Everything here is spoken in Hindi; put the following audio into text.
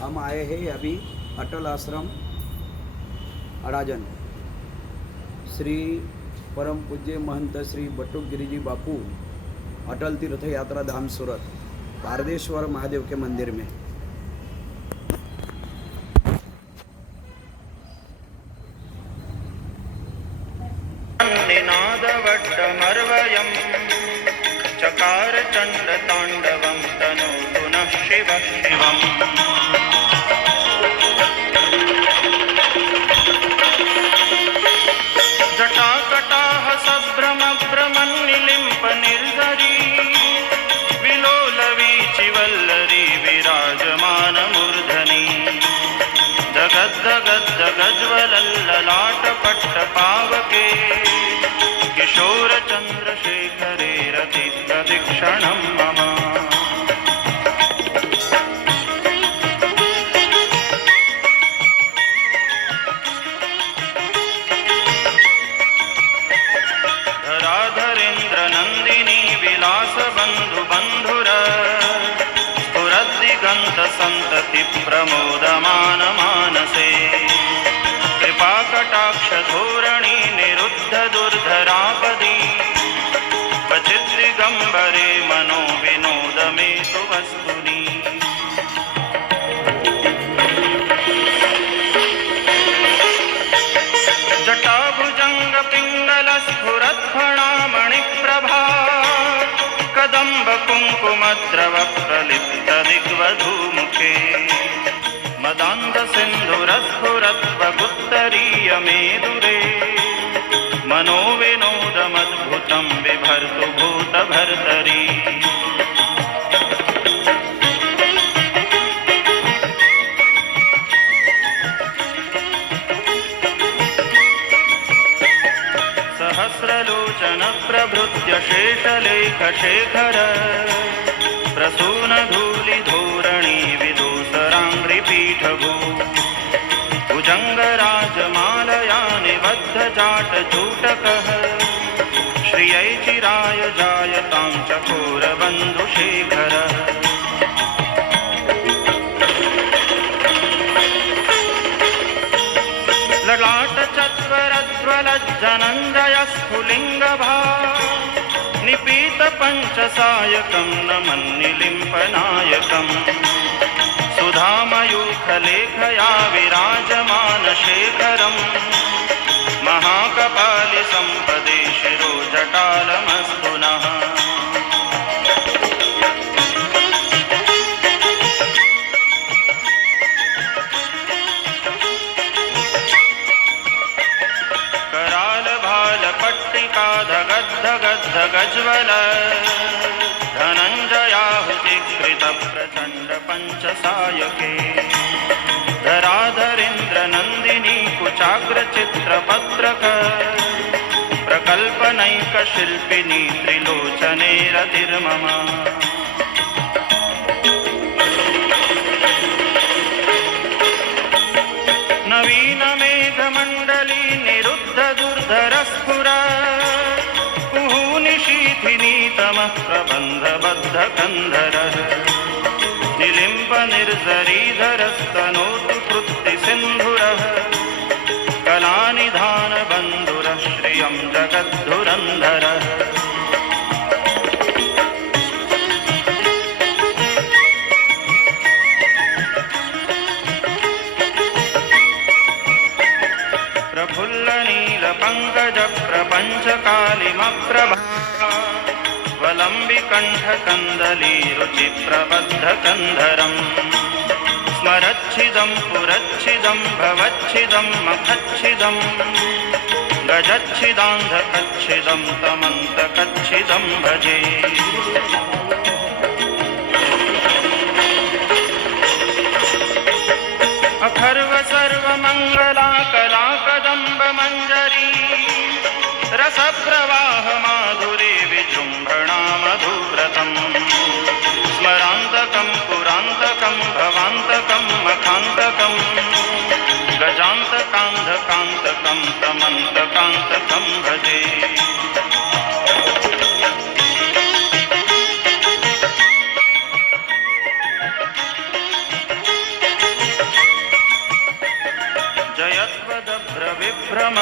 हम आए हैं अभी अटल आश्रम अड़ाजन। श्री परम पूज्य महंत श्री बटुक गिरिजी बापू अटल तीर्थ यात्रा धाम सूरत पारदेश्वर महादेव के मंदिर में। चकार चंड तांडवं तनु पुनः शिव शिवम् जटाकटाह सभ्रम भ्रमन्निलिम्प निर्झरी विलोलवीचि वल्लरी विराजमान मूर्धनि जगज्जगज्जगज्वलल्ललाट पावके किशोर चंद्रशेखरे रति प्रदीक्षणं मम। धराधरेन्द्र नंदिनी विलास बंधु बंधुर स्फुरद्दिगंत संतति प्रमोदमान मानसे कृपा कटाक्ष धोरणी निरुद्ध दुर्धरापदी क्वचिद्दिगंबरे मनो विनोद मे तु वस्तुनि। जटाभुजंग पिंगल स्फुरत्फणामणि प्रभा कदंब कुंकुमद्रव प्रलिप्त दिग्वधूमुखे मदान्ध सिन्धुरस्फुरत्वगुत्तरीय मेदुरे मनो विनोदमद्भुतं बिभर्तु भूतभर्तरी। सहस्रलोचन प्रभृत्य शेषलेख शेखर प्रसून धूलि धोरणी विदूसराङ्घ्रिपीठभू भुजङ्गराजमालया निबद्ध जाट चूटकः श्रियै चिराय जायतां चकोरबन्धुशेखरः। ललाट चत्वरज्वलज्जनञ्जय स्फुलिङ्गभा निपीत पंचसायकं नमन्निलिम्पनायकम् सुधामयूखलेखया विराजमान शेखरं महाकपालि संपदे शिरो जटालमस्तु नः। कराल भाल पट्टिका धगद्धगद्धगज्वल धनञ्जयाहुतिकृत प्रचण्ड पंचसायके धराधरेन्द्र नंदिनी कुचाग्र चित्रपत्रक प्रकल्पनैक शिल्पिनी त्रिलोचने रतिर्मम। नवीन मेघमण्डली निरुद्ध दुर्धर स्फुर निशीथिनी तमः प्रबन्धबद्ध कंधरः निलिम्प निर्झरीधरस्तनोतु कृत्ति सिन्धुरः कलानिधान बन्धुरः श्रियं जगद्धुरन्धरः। प्रफुल्ल नील पंकज प्रपंच कालिमप्रभा वलंबिकंठ कंदली रुचि प्रबद्ध कंधरम् स्मरच्छिदं पुरच्छिदं भवच्छिदं मखच्छिदं गजच्छिदान्धकच्छिदं तमन्तकच्छिदं भजे। अखर्व सर्वमंगला कला कदंब मंजरी रस प्रवाह माधुरी विजृंभणा मधुव्रतम् स्मरान्तकं पुरान्तकं भवान्तकं मखान्तकं गजान्तकान्धकान्तकं तमन्तकान्तकं भजे। जयत्वदभ्रविभ्रम